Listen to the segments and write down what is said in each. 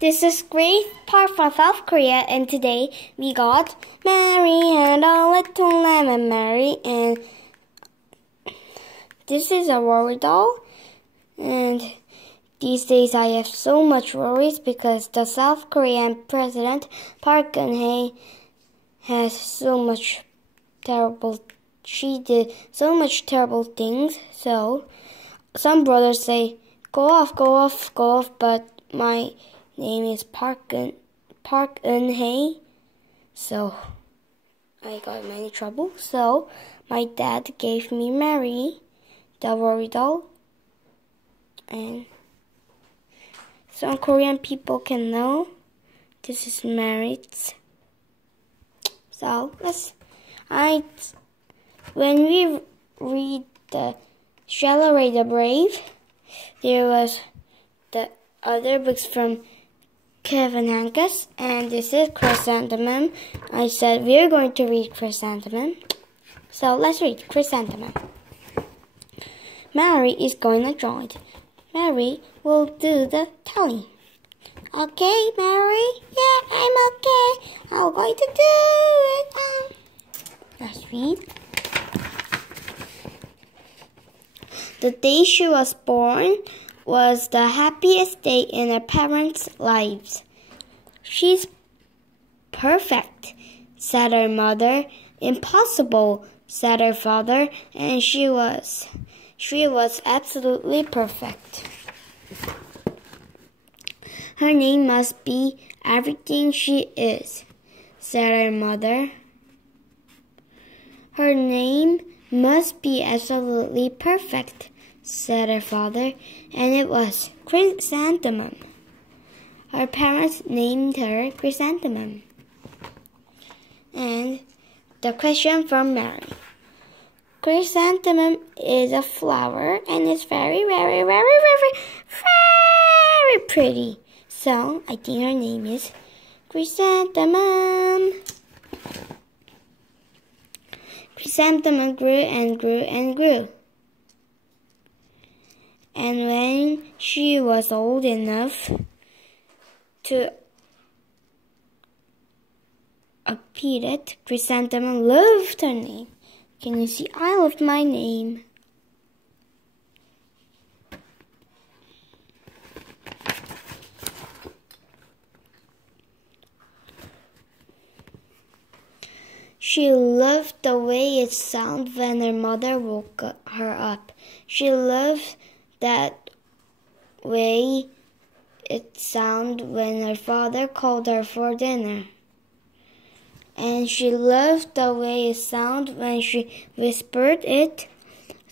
This is Grace Park from South Korea, and today we got Mary and a little lemon Mary, and this is a worry doll. And these days I have so much worries because the South Korean President Park Geun-hye has so much she did so much terrible things. So some brothers say, go off, but my name is Park Geun-hye, so I got many trouble. So my dad gave me Mary, the worry doll, and some Korean people can know this is Mary. So when we read the Chivalry the Brave, there was the other books from Kevin Hankus, and this is Chrysanthemum. I said we're going to read Chrysanthemum, so let's read Chrysanthemum. Mary is going to join. Mary will do the telling. Okay, Mary? Yeah, I'm okay. I'm going to do it. Let's read. The day she was born was the happiest day in her parents' lives. She's perfect, said her mother. Impossible, said her father, and she was absolutely perfect. Her name must be everything she is, said her mother. Her name must be absolutely perfect, said her father, and it was Chrysanthemum. Her parents named her Chrysanthemum. And the question from Mary. Chrysanthemum is a flower and it's very, very, very, very, very pretty. So I think her name is Chrysanthemum. Chrysanthemum grew and grew and grew. And when she was old enough to repeat it, Chrysanthemum loved her name. Can you see? I loved my name. She loved the way it sounded when her mother woke her up. She loved that way it sounded when her father called her for dinner. And she loved the way it sounded when she whispered it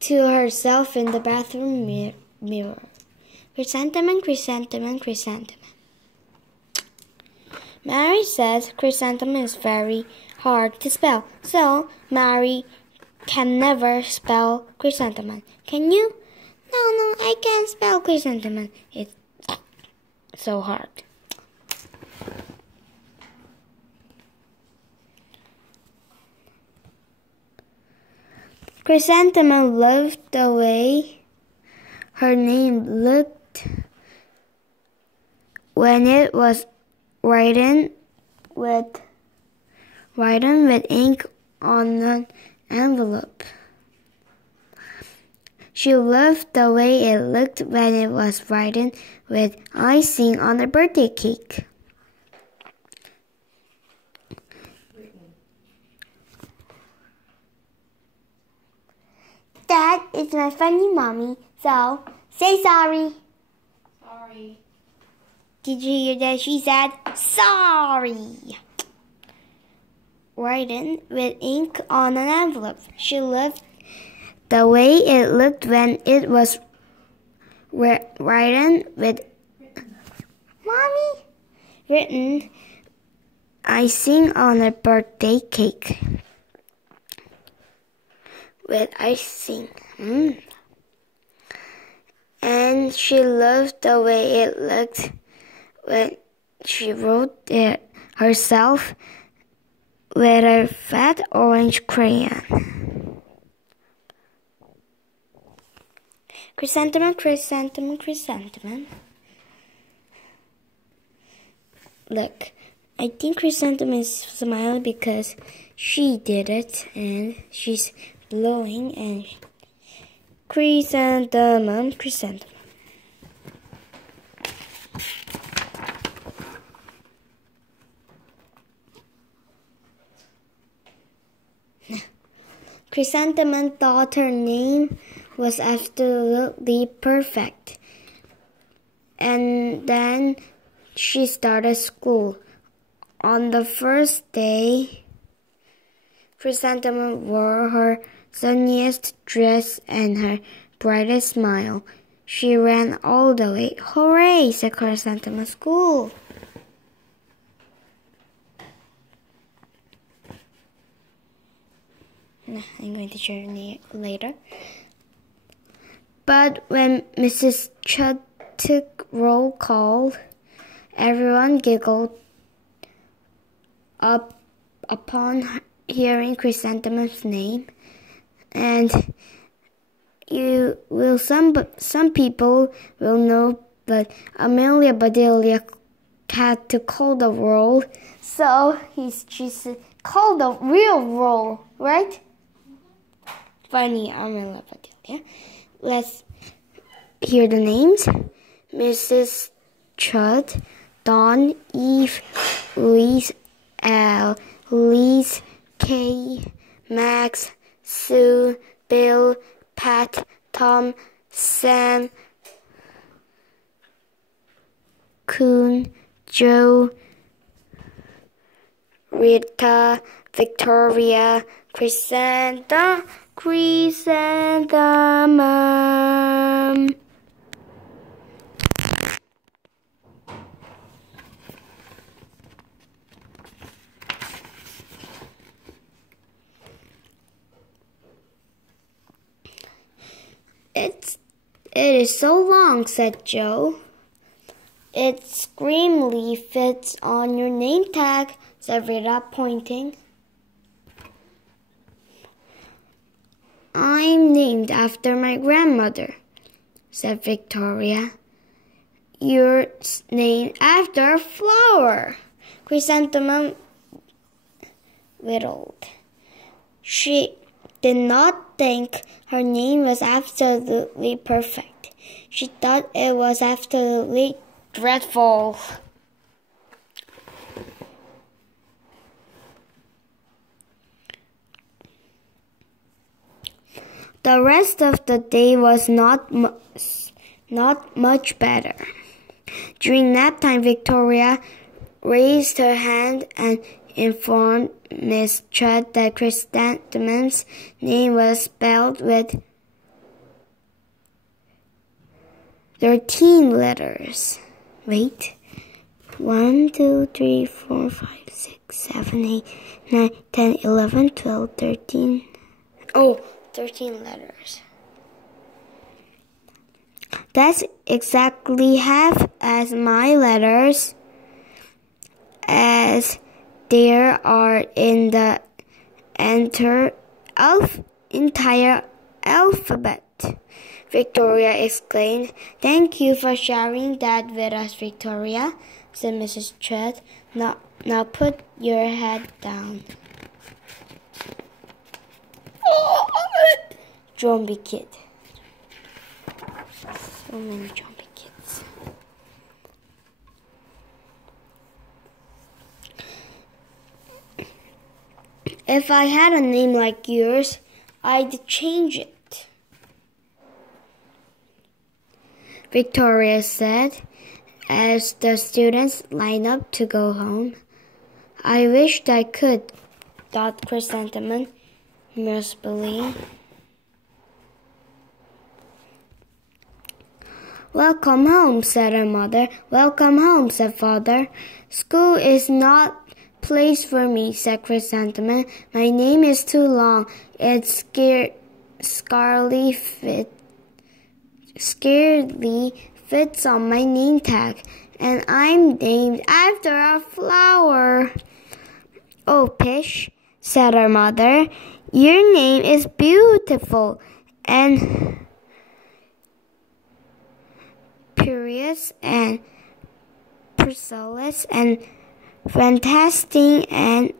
to herself in the bathroom mirror. Chrysanthemum, chrysanthemum, chrysanthemum. Mary says chrysanthemum is very hard to spell, so Mary can never spell chrysanthemum. Can you? No, I can't spell chrysanthemum. It's so hard. Chrysanthemum loved the way her name looked when it was written with ink on an envelope. She loved the way it looked when it was written with icing on a birthday cake. Dad, it's my funny mommy, so say sorry. Sorry. Did you hear that? She said sorry. Written with ink on an envelope. She loved the way it looked when it was written with written icing on a birthday cake. With icing. And she loved the way it looked when she wrote it herself with a fat orange crayon. Chrysanthemum, chrysanthemum, chrysanthemum. Look, I think Chrysanthemum is smiling because she did it, and she's blowing, and Chrysanthemum. Chrysanthemum thought her name was absolutely perfect. And then she started school. On the first day, Chrysanthemum wore her sunniest dress and her brightest smile. She ran all the way. Hooray, said Chrysanthemum. School! I'm going to share it later. But when Mrs. Chud took roll call, everyone giggled up upon hearing Chrysanthemum's name, and some people will know, but Amelia Bedelia had to call the roll, so she's called the real roll, right? Funny, Amelia Bedelia. Let's hear the names. Mrs. Chud, Dawn, Eve, Louise, Al, Lise, Kay, Max, Sue, Bill, Pat, Tom, Sam, Coon, Joe, Rita, Victoria, Chrysanthemum. It is so long, said Joe. It screamily fits on your name tag, said Rita, pointing. I'm named after my grandmother, said Victoria. You're named after a flower, Chrysanthemum whittled. She did not think her name was absolutely perfect. She thought it was absolutely dreadful. The rest of the day was not much better. During nap time, Victoria raised her hand and informed Miss Chud that Chrysanthemum's name was spelled with 13 letters. Wait. 1, 2, 3, 4, 5, 6, 7, 8, 9, 10, 11, 12, 13. Oh, 13 letters. That's exactly half as many letters as there are in the entire alphabet, Victoria exclaimed. Thank you for sharing that with us, Victoria, said Mrs. Chud. Now put your head down. Zombie kid. So many zombie kids. If I had a name like yours, I'd change it, Victoria said as the students lined up to go home. I wished I could, thought Chrysanthemum mercifully. Welcome home, said her mother. Welcome home, said father. School is not place for me, said Chrysanthemum. My name is too long. It scarcely fits on my name tag, and I'm named after a flower. Oh, pish, said her mother. Your name is beautiful and chrysalis and fantastic and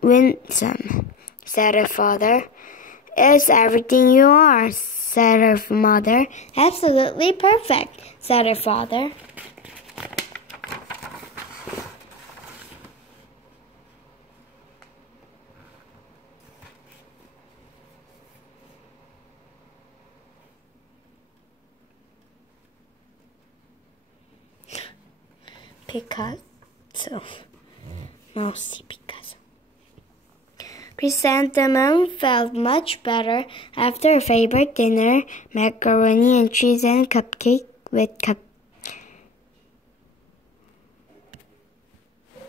winsome, said her father. It's everything you are, said her mother. Absolutely perfect, said her father. Picasso. No, see Picasso. Chrysanthemum felt much better after her favorite dinner, macaroni and cheese and cupcake with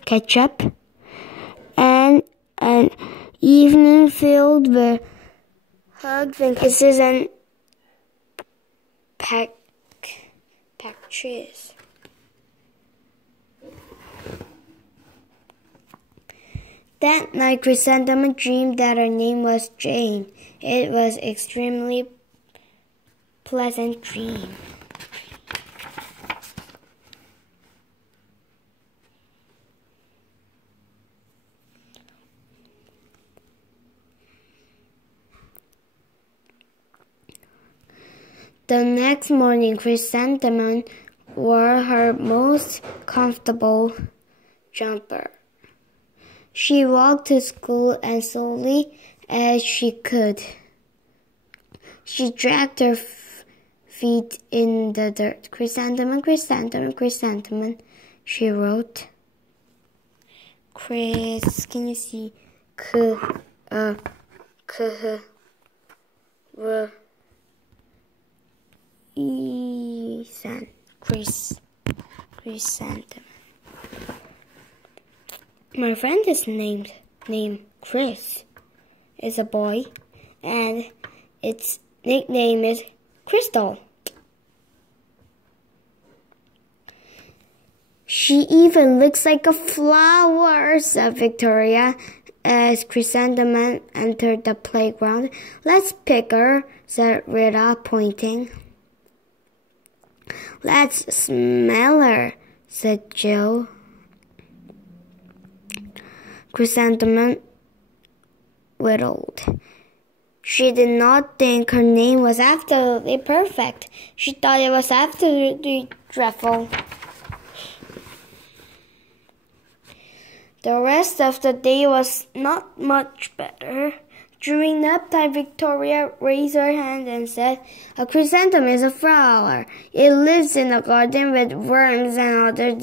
ketchup, and an evening filled with hugs and kisses and packed cheese. That night, Chrysanthemum dreamed that her name was Jane. It was an extremely pleasant dream. The next morning, Chrysanthemum wore her most comfortable jumper. She walked to school as slowly as she could. She dragged her feet in the dirt. Chrysanthemum, chrysanthemum, chrysanthemum, she wrote. Can you see? Chrysanthemum. My friend is named Chris. It's a boy, and its nickname is Crystal. She even looks like a flower, said Victoria as Chrysanthemum entered the playground. Let's pick her, said Rita, pointing. Let's smell her, said Jill. Chrysanthemum whittled. She did not think her name was absolutely perfect. She thought it was absolutely dreadful. The rest of the day was not much better. During nap time, Victoria raised her hand and said, "A chrysanthemum is a flower. It lives in a garden with worms and other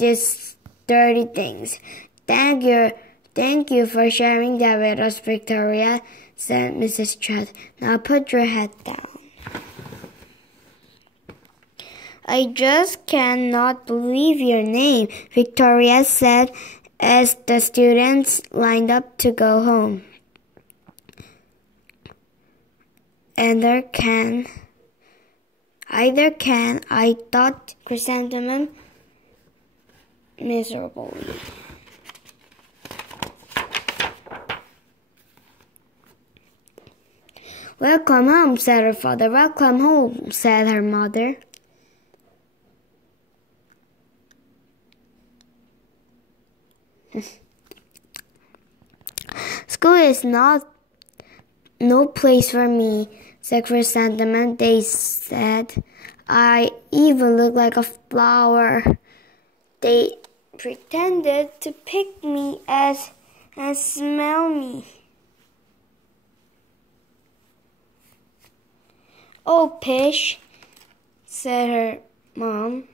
dirty things." Thank you for sharing that with us, Victoria, said Mrs. Chudd. Now put your head down. I just cannot believe your name, Victoria said as the students lined up to go home. Either can, I thought Chrysanthemum miserably. Welcome home, said her father. Welcome home, said her mother. School is no place for me, said Chrysanthemum. They said I even look like a flower. They pretended to pick me and smell me. Oh, pish, said her mom.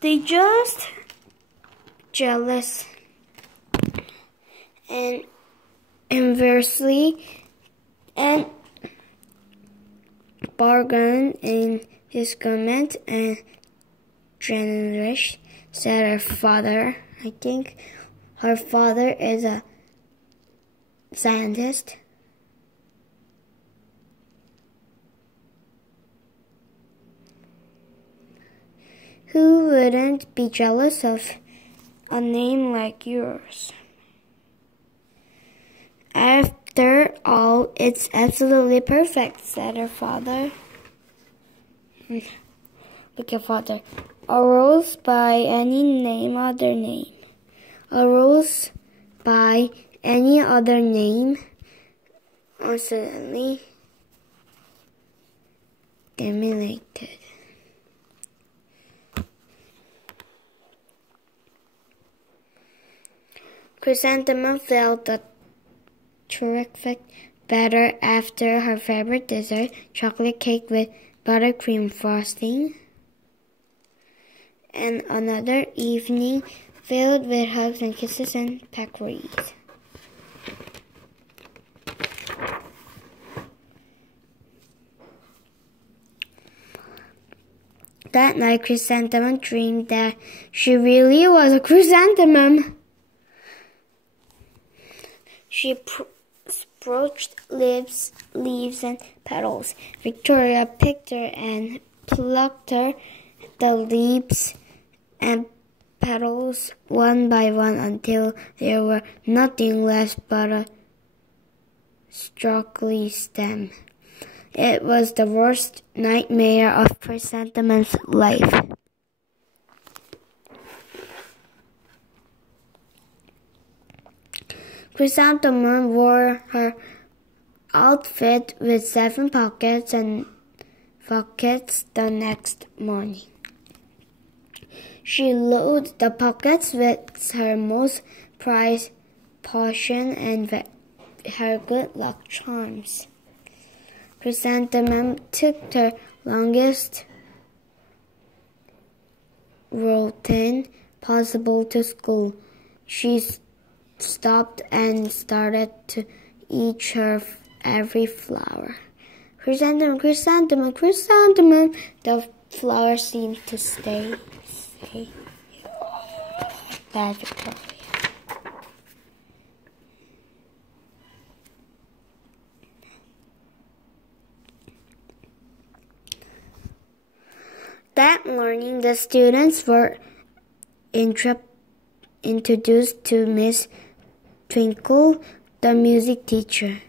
They just jealous and inversely and bargain in his comment and generous, said her father. I think her father is a scientist. Who wouldn't be jealous of a name like yours? After all, it's absolutely perfect, said her father. Look at father. A rose by any other name. A rose by any other name. Or suddenly emulated. Chrysanthemum felt a terrific better after her favorite dessert, chocolate cake with buttercream frosting, and another evening filled with hugs and kisses and peccaries. That night, Chrysanthemum dreamed that she really was a chrysanthemum. She approached leaves and petals. Victoria picked her and plucked her, the leaves and petals one by one until there were nothing left but a straggly stem. It was the worst nightmare of Chrysanthemum's life. Chrysanthemum wore her outfit with 7 pockets the next morning. She loaded the pockets with her most prized potion and her good luck charms. Chrysanthemum took her longest routine possible to school. She stopped and started to eat her every flower. Chrysanthemum, chrysanthemum, chrysanthemum. The flower seemed to stay. Bad Victoria. That morning, the students were introduced to Miss Twinkle, the music teacher.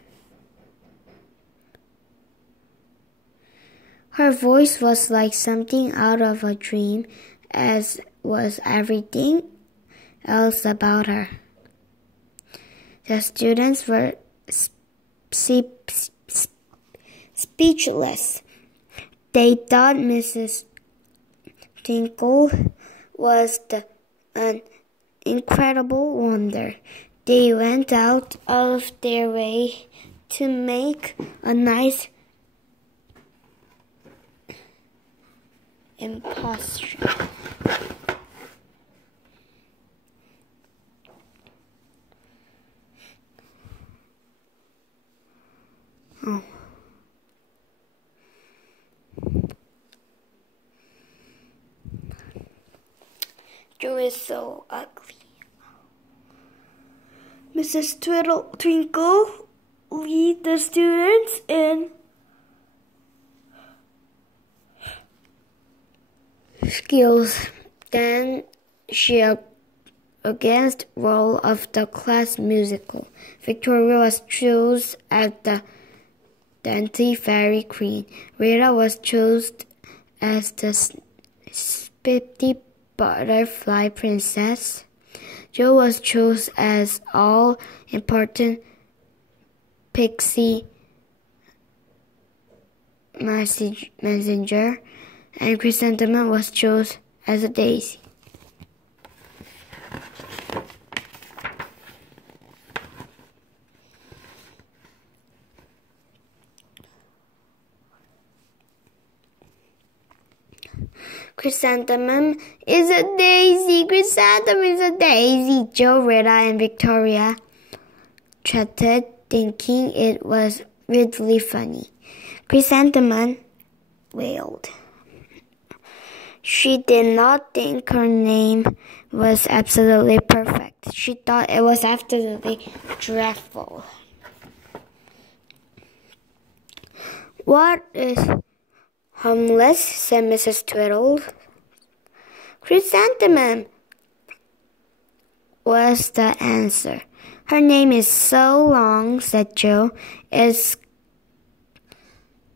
Her voice was like something out of a dream, as was everything else about her. The students were speechless. They thought Mrs. Twinkle was an incredible wonder. They went out of their way to make a nice impression. Oh. Joe is so ugly. Mrs. Twinkle lead the students in skills. Then she against role of the class musical. Victoria was chosen as the dainty fairy queen. Rita was chosen as the spiffy butterfly princess. Joe was chosen as all-important pixie messenger, and Chrysanthemum was chosen as a daisy. Chrysanthemum is a daisy. Chrysanthemum is a daisy. Joe, Rita, and Victoria chatted, thinking it was really funny. Chrysanthemum wailed. She did not think her name was absolutely perfect. She thought it was absolutely dreadful. What is homeless? Said Mrs. Twiddle. Chrysanthemum was the answer. Her name is so long, said Joe. It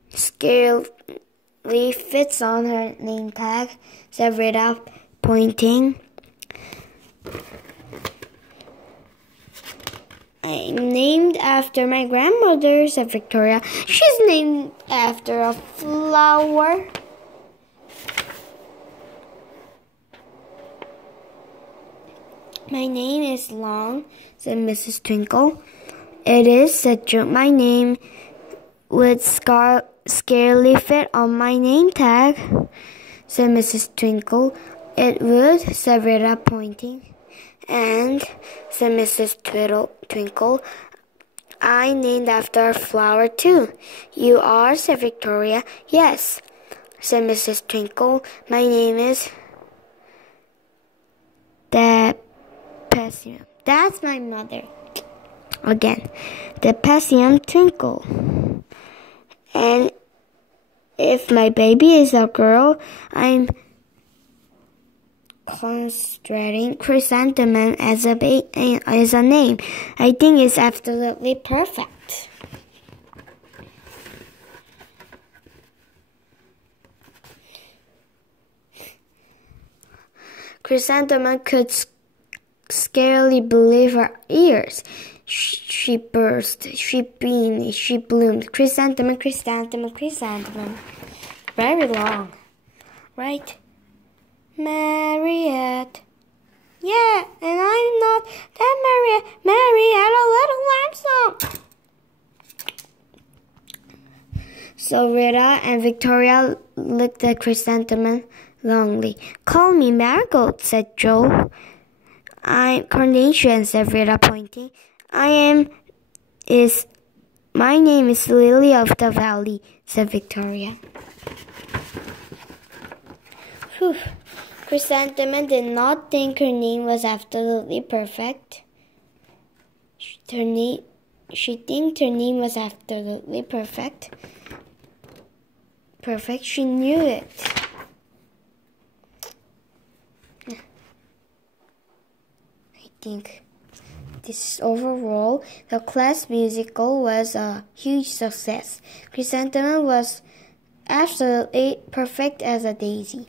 scarcely fits on her name tag, said Rita, pointing. I'm named after my grandmother, said Victoria. She's named after a flower. My name is Long, said Mrs. Twinkle. It is, said Joe. My name would scarcely fit on my name tag, said Mrs. Twinkle. It would, said Rita, pointing. And, said Mrs. Twinkle, I named after a flower too. You are, said Victoria. Yes, said Mrs. Twinkle. My name is the Chrysanthemum. That's my mother. Again, the Chrysanthemum Twinkle. And if my baby is a girl, I'm concentrating Chrysanthemum as a name. I think it's absolutely perfect. Chrysanthemum could scarcely believe her ears. She burst, she beamed, she bloomed. Chrysanthemum, chrysanthemum, chrysanthemum. Very long, right? Mariette. Yeah, and I'm not that Mariette. Mariette, a little lamb song. So Rita and Victoria looked at Chrysanthemum longingly. Call me Marigold, said Joe. I'm Carnation, said Rita, pointing. My name is Lily of the Valley, said Victoria. Whew. Chrysanthemum did not think her name was absolutely perfect. She think her name was absolutely perfect. Perfect, she knew it. I think this overall, the class musical was a huge success. Chrysanthemum was absolutely perfect as a daisy.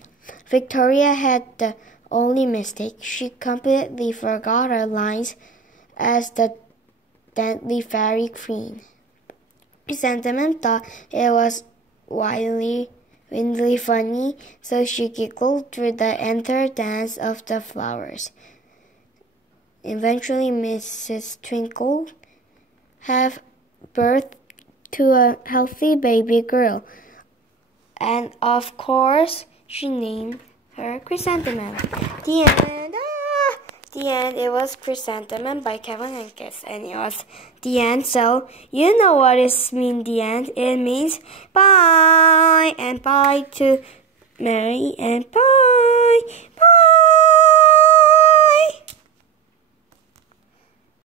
Victoria had the only mistake. She completely forgot her lines as the deadly fairy queen. Chrysanthemum thought it was wildly funny, so she giggled through the entire dance of the flowers. Eventually, Mrs. Twinkle gave birth to a healthy baby girl, and of course, she named her Chrysanthemum. The end. The end. It was Chrysanthemum by Kevin Hankins, and it was the end. So you know what it means. The end. It means bye, and bye to Mary, and bye.